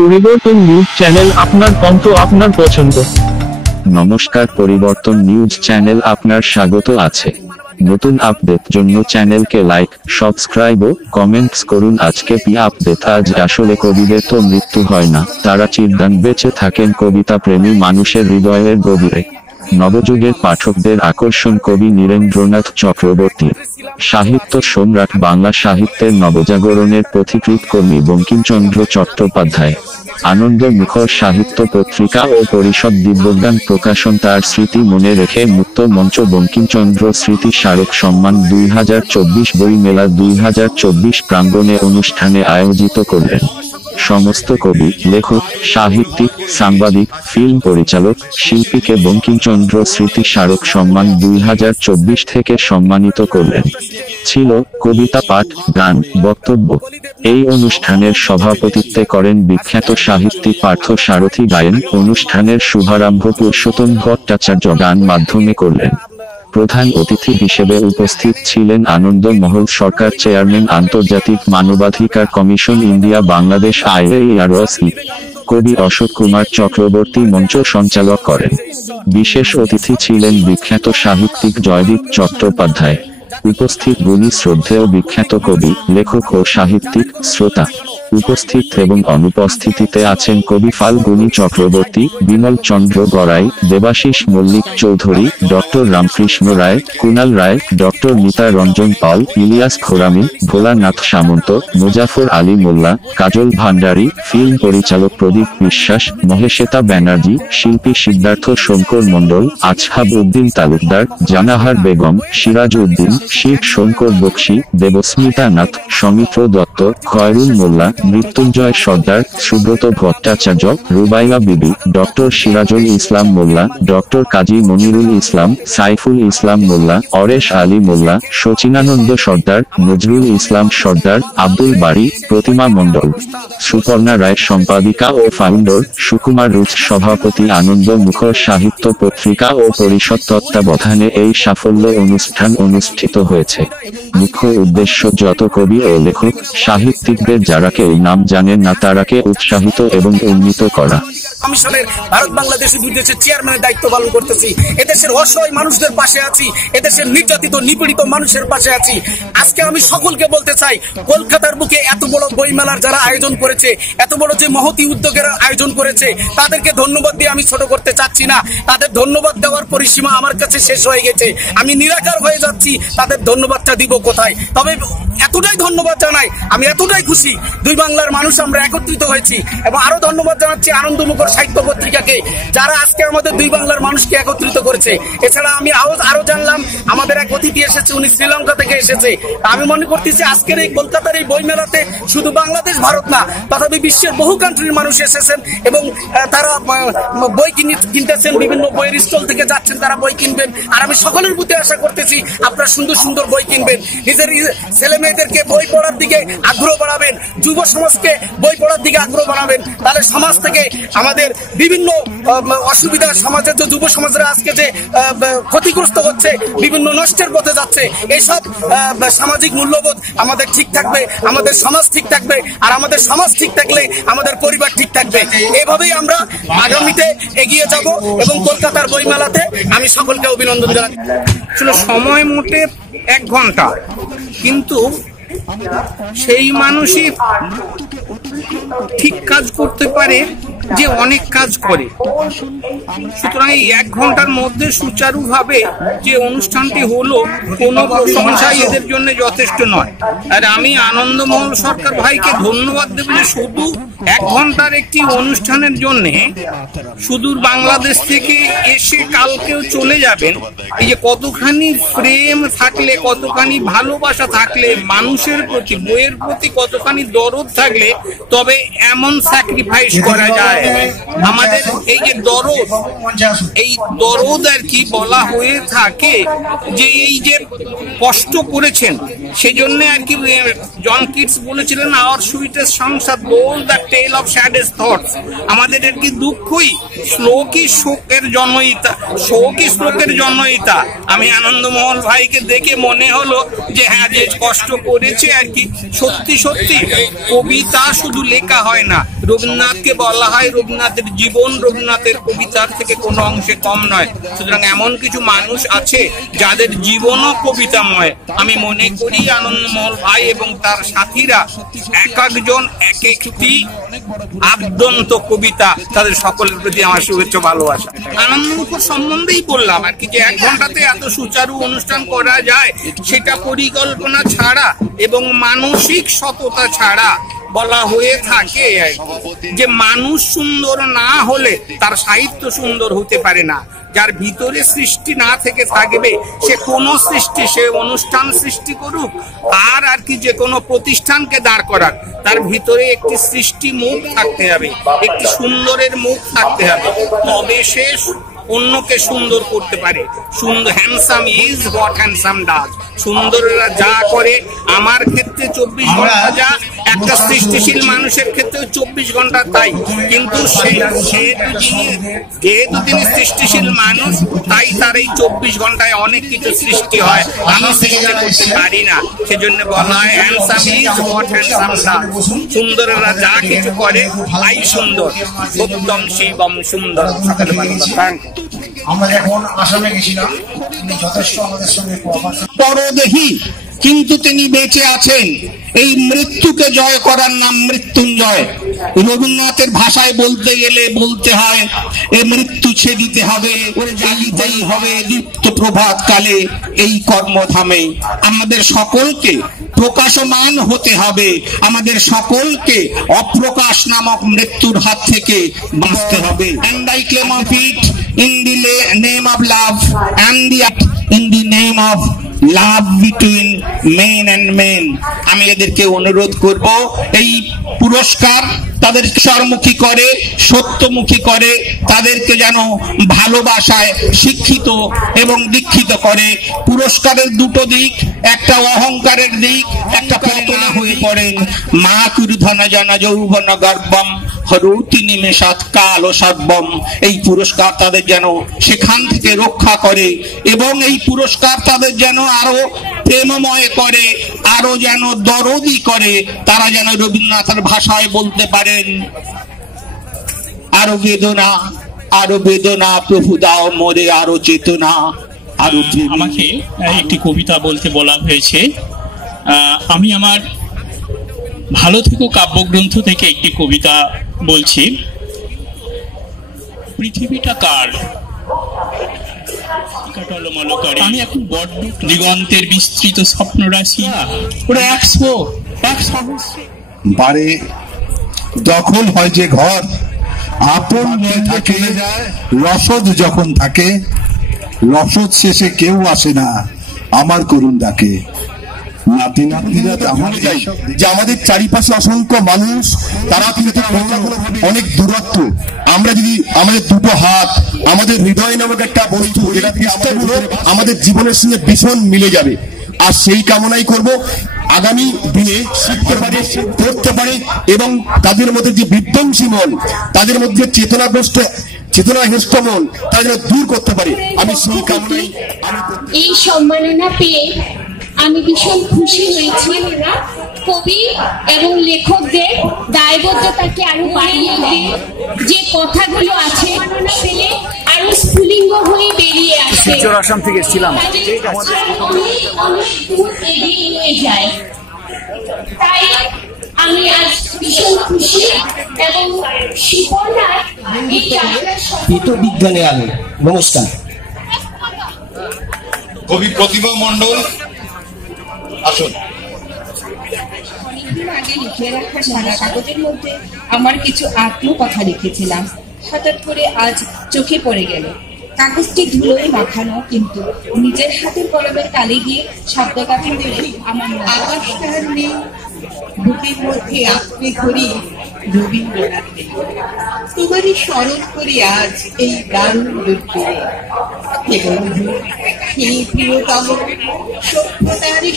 পরিবর্তন news channel, আপনার কণ্ঠ, আপনার পছন্দ। নমস্কার, পরিবর্তন নিউজ চ্যানেল আপনার স্বাগত আছে। নতুন আপডেট জন্য চ্যানেলকে লাইক, সাবস্ক্রাইব ও কমেন্টস করুন। আজকে আপডেট। আজ আসলে কবিদের তো মৃত্যু হয় না, তারা চিরদিন বেঁচে থাকেন কবিতা প্রেমী মানুষের হৃদয়ের গভীরে। নবযুগের পাঠকদের আকর্ষণ কবি নীরেন্দ্রনাথ চক্রবর্তী। সাহিত্য সম্রাট, বাংলা সাহিত্যের নবজাগরণের পথিকৃৎ কর্মী বঙ্কিমচন্দ্র চট্টোপাধ্যায়। আনন্দ মুখর সাহিত্য পত্রিকা ও পরিষদ দিব্যজ্ঞান প্রকাশন তার স্মৃতি মনে রেখে মুক্ত মঞ্চ বঙ্কিমচন্দ্র স্মৃতি স্মারক সম্মান 2024 বই মেলা 2024 প্রাঙ্গণে অনুষ্ঠানে আয়োজিত করলেন। সমস্ত কবি, লেখক, সাহিত্যিক, সাংবাদিক, ফিল্ম পরিচালক, শিল্পীকে বঙ্কিমচন্দ্র স্মৃতি স্মারক সম্মান 2024 থেকে সম্মানিত করলেন। ছিল কবিতা পাঠ, গান, বক্তব্য। এই অনুষ্ঠানের সভাপতিত্বে করেন বিখ্যাত সাহিত্যিক পার্থ সারথী। গায়েন অনুষ্ঠানের শুভারম্ভ পুরুষোত্তম ভট্টাচার্য গান মাধ্যমে করলেন। প্রধান অতিথি হিসেবে উপস্থিত ছিলেন আনন্দ মহল সরকার চেয়ারম্যান, আন্তর্জাতিক মানবাধিকার কমিশন ইন্ডিয়া বাংলাদেশ IAROC কবি অশোক কুমার চক্রবর্তী মঞ্চ সঞ্চালক করেন। বিশেষ অতিথি ছিলেন বিখ্যাত সাহিত্যিক জয়দীপ চট্টোপাধ্যায়। উপস্থিত গুণী শ্রদ্ধেয় বিখ্যাত কবি, লেখক ও সাহিত্যিক, শ্রোতা। উপস্থিত এবং অনুপস্থিতিতে আছেন কবি ফাল্গুনী চক্রবর্তী, বিমল চন্দ্র গড়াই, দেবাশিস মল্লিক চৌধুরী, ডক্টর রামকৃষ্ণ রায়, কুণাল রায়, ডক্টর নিতা রঞ্জন পাল, ইলিয়াস খোরামি, ভোলানাথ সামন্ত, মুজাফর আলী মোল্লা, কাজল ভান্ডারী, ফিল্ম পরিচালক প্রদীপ বিশ্বাস, মহেশেতা ব্যানার্জি, শিল্পী সিদ্ধার্থ শঙ্কর মণ্ডল, আছহাব উদ্দিন তালুকদার, জানাহার বেগম, সিরাজ উদ্দিন, শিব শঙ্কর বক্সি, দেবস্মিতা নাথ, সমিত্র দত্ত, খয়রুল মোল্লা, মৃত্যুঞ্জয় সর্দার, সুব্রত ভট্টাচার্য, রুবাইয়া বিবি, ডক্টর সিরাজুল ইসলাম মোল্লা, ডক্টর কাজী মনিরুল ইসলাম, সাইফুল ইসলাম মোল্লা, অরেশ আলী মোল্লা, শচীনানন্দ সর্দার, নজরুল ইসলাম সর্দার, আব্দুল বারী, প্রতিমা মণ্ডল, সুপর্ণা রায় সম্পাদিকা ও ফাউন্ডার, সুকুমার রুচ সভাপতি। আনন্দ মুখর সাহিত্য পত্রিকা ও পরিষদ তত্ত্বাবধানে এই সাফল্য অনুষ্ঠান অনুষ্ঠিত হয়েছে। মুখ্য উদ্দেশ্য যত কবি ও লেখক, সাহিত্যিকদের যারা কেউ নাম জানেন না তারাকে উৎসাহিত এবং উন্নীত করা। কমিশনের ভারত বাংলাদেশ দুই দেশের চেয়ারম্যানের দায়িত্ব পালন করতেছি। এদেশের অসহায় মানুষদের পাশে আছি, এদেশের নির্যাতিত নিপীড়িত মানুষের পাশে আছি। আজকে আমি সকলকে বলতে চাই, কলকাতার বুকে এত বড় বইমেলার যারা আয়োজন করেছে, এত বড় যে মহতি উদ্যোগের আয়োজন করেছে, তাদেরকে ধন্যবাদ দিয়ে আমি ছোট করতে চাচ্ছি না। তাদের ধন্যবাদ দেওয়ার পরিসীমা আমার কাছে শেষ হয়ে গেছে। আমি নিরাকার হয়ে যাচ্ছি, তাদের ধন্যবাদটা দিব কোথায়? তবে এতটাই ধন্যবাদ জানাই, আমি এতটাই খুশি দুই বাংলার মানুষ আমরা একত্রিত হয়েছি। এবং আরো ধন্যবাদ জানাচ্ছি আনন্দমুখর সাহিত্য পত্রিকাকে, যারা আজকে আমাদের দুই বাংলার মানুষকে একত্রিত করেছে। এছাড়া আমি আরো জানলাম আমাদের এক অতিথি এসেছে, উনি শ্রীলঙ্কা থেকে এসেছে। আমি মনে করতেছি আজকের এই কলকাতার এই বই মেলাতে শুধু বাংলাদেশ ভারত না, তথাপি বিশ্বের বহু কান্ট্রির মানুষ এসেছেন এবং তারা বই কিনতেছেন, বিভিন্ন বইয়ের স্টল থেকে যাচ্ছেন, তারা বই কিনবেন। আর আমি সকলের প্রতি আশা করতেছি আপনারা সুন্দর সুন্দর বই কিনবেন, নিজের ছেলে মেয়েদেরকে বই পড়ার দিকে আগ্রহ বাড়াবেন, যুব সমাজকে বই পড়ার দিকে আগ্রহ বাড়াবেন। তাহলে সমাজ থেকে আমাদের বিভিন্ন অসুবিধা, সমাজের যে যুব সমাজরা আজকে যে ক্ষতিগ্রস্ত হচ্ছে, বিভিন্ন নষ্টের পথে যাচ্ছে, এইসব সামাজিক মূল্যবোধ আমাদের ঠিক থাকবে, আমাদের সমাজ ঠিক থাকবে। আর আমাদের সমাজ ঠিক থাকলে আমাদের পরিবার ঠিক থাকবে। এভাবেই আমরা আগামীতে এগিয়ে যাব এবং কলকাতার বইমেলাতে আমি সকলকে অভিনন্দন জানাই। সময় মোটে 1 ঘন্টা, কিন্তু সেই মানুষই ঠিক কাজ করতে পারে যে অনেক কাজ করে। সুতরাং এই 1 ঘন্টার মধ্যে সুচারুভাবে যে অনুষ্ঠানটি হলো, কোনো প্রশংসাই এদের জন্য যথেষ্ট নয়। আর আমি আনন্দমহল সরকার ভাইকে ধন্যবাদ দেব যে শুধু 1 ঘন্টার একটি অনুষ্ঠানের জন্য সুদূর বাংলাদেশ থেকে এসে কালকেও চলে যাবেন। এই যে কতখানি প্রেম থাকলে, কতখানি ভালোবাসা থাকলে, মানুষের প্রতি, বইয়ের প্রতি কতখানি দরদ থাকলে তবে এমন স্যাক্রিফাইস করা যায়। আমাদের এই যে দরদ, এই দরদ আর কি বলা হয়ে থাকে যে এই যে কষ্ট করেছেন সেজন্য আর কি জন কিটস বলেছিলেন our sweetest songs are those the tell of saddest thoughts. আমাদের আর কি দুঃখই শ্লোকই শোকের জনয়িতা, শোকই শ্লোকের জনয়িতা। আমি আনন্দমোহন ভাইকে দেখে মনে হলো যে হ্যাঁ, যে কষ্ট করেছে আর কি সত্যি সত্যি কবিতা শুধু লেখা হয় না, রবীন্দ্রনাথকে বলা হয় রবীন্দ্রনাথের জীবন রবীন্দ্রনাথের কবিতার থেকে কোনো অংশে কম নয়। সুতরাং এমন কিছু মানুষ আছে যাদের জীবনও কবিতাময়। আমি মনে করি আনন্দমোহন ভাই এবং তার সাথীরা এক একজন এক একটি আদ্যন্ত কবিতা। তাদের সকলের প্রতি আমার শুভেচ্ছা, ভালোবাসা। আনন্দমুখর সম্বন্ধেই বললাম আর কি যে 1 ঘন্টাতে এত সুচারু অনুষ্ঠান করা যায় সেটা পরিকল্পনা ছাড়া এবং মানসিক সততা ছাড়া। বলা হয়ে থাকে যে মানুষ সুন্দর না হলে তার সাহিত্য সুন্দর হতে পারে না। যার ভিতরে সৃষ্টি না থেকে থাকবে সে কোনো সৃষ্টি, সে অনুষ্ঠান সৃষ্টি করুক আর কি যে কোনো প্রতিষ্ঠানকে দাঁড় করাক, তার ভিতরে একটি সৃষ্টি মুখ থাকতে হবে, একটি সুন্দরের মুখ থাকতে হবে, তবে সে অন্যকে সুন্দর করতে পারে। সুন্দর, handsome is what handsome does. সুন্দররা যা করে, আমার ক্ষেত্রে 24 ঘন্টা যা, একটা সৃষ্টিশীল মানুষের ক্ষেত্রে 24 ঘন্টা তাই। কিন্তু যেহেতু তিনি সৃষ্টিশীল মানুষ, তাই তার এই 24 ঘন্টায় অনেক কিছু সৃষ্টি হয়, আমি সৃষ্টি করতে পারি না। সেজন্য বলা হয় handsome is what handsome does. সুন্দররা যা কিছু করে তাই সুন্দর। সত্যম শিবম সুন্দর। সকালে আমরা যখন আসামে গেছিলাম তিনি যথেষ্ট আমাদের সঙ্গে পরদেহী, কিন্তু তিনি বেঁচে আছেন। এই মৃত্যুকে জয় করার নাম মৃত্যুঞ্জয়। রবীন্দ্রনাথের ভাষায় বলতে গেলে বলতে হয় এ মৃত্যু ছেদিতে হবে, জ্বালিতেই হবে দীপ্ত প্রভাত কালে এই কর্মধামে। আমাদের সকলকে প্রকাশমান হতে হবে, আমাদের সকলকে অপ্রকাশ নামক মৃত্যুর হাত থেকে বাঁচতে হবে। And I claim of it in the name of love and in the name of love between men and men. আমি এদেরকে অনুরোধ করব এই পুরস্কার তাদের স্বরমুখী করে, সত্যমুখী করে, তাদেরকে যেন ভালোবাসায় শিক্ষিত এবং দীক্ষিত করে। পুরস্কারের দুটো দিক, একটা অহংকারের দিক, একটা পতনা হয়ে পড়েন। মা কুরুধন জন যৌবন গর্বম হরুতি নিমেষাৎ কাল সর্বম। এই পুরস্কার তাদের যেন সেখান থেকে রক্ষা করে এবং এই পুরস্কার তাদের যেন আরো প্রেমময় করে, আরো যেন দরদি করে। তারা যেন রবীন্দ্রনাথের ভাষায় বলতে পারেন আরো বেদনা, আরো বেদনা প্রভু দাও মোরে আরো চেতনা, আরো। আমাকে একটি কবিতা বলতে বলা হয়েছে। আমি আমার ভালো থেকো কাব্যগ্রন্থ থেকে একটি কবিতা বলছি। পৃথিবীটা কার, আমি এখন বড্ড দিগন্তের বিস্তৃত স্বপ্ন রাশি, ওরা 100 বারে দখল হয় যে ঘর, আপন থাকে রসদ যখন থাকে, রসদ শেষে কেউ আসে না আমার করুণ ডাকে। নাতি নাতনিরা যে আমাদের চারিপাশে অসংখ্য মানুষ, তারা কিন্তু অনেক দূরত্ব। আমরা যদি আমাদের দুটো হাত, আমাদের হৃদয় নামক একটা বস্তু, যেটা থেকে আমাদের জীবনের সঙ্গে ভীষণ মিলে যাবে। আর সেই কামনাই করব আগামী দিনে শিখতে পারে, পড়তে পারে এবং তাদের মধ্যে যে বিধ্বংসী মন, তাদের মধ্যে চেতনাহীষ্ট মন, তারা যেন দূর করতে পারে। আমি সেই কামনাই। এই সম্মাননা পেয়ে আমি ভীষণ খুশি হয়েছি। কবি এবং লেখকদের দায়বদ্ধতাকে আরো বাড়িয়ে দিয়ে যে কথাগুলো আছে পেলে আরো স্ফুলিঙ্গ হয়ে বেরিয়ে আসে। আসাম থেকে এসেছিলাম, এগিয়ে যায়। তাই আমি আজ ভীষণ খুশি এবং শিপনার এই যাত্রা বিজ্ঞানে আলো। নমস্কার। কবি প্রতিভা মণ্ডল আসুন। অনেকদিন আগে লিখে রাখা সাদা কাগজের মধ্যে আমার কিছু আত্মকথা লিখেছিলাম, হঠাৎ করে আজ চোখে পড়ে গেল। কাগজটি ধুলোয় মাখানো, কিন্তু নিজের হাতের কলমের কালি দিয়ে শব্দ গাঁথা দেবে আমার আকাশটার নেই বুকের মধ্যে আঁকড়ে ধরি রবীন্দ্রনাথকে। তোমারই স্মরণ করি আজ এই দারুণ দুর্দিনে। হে বন্ধু, হে প্রিয়তম, সভ্যতারই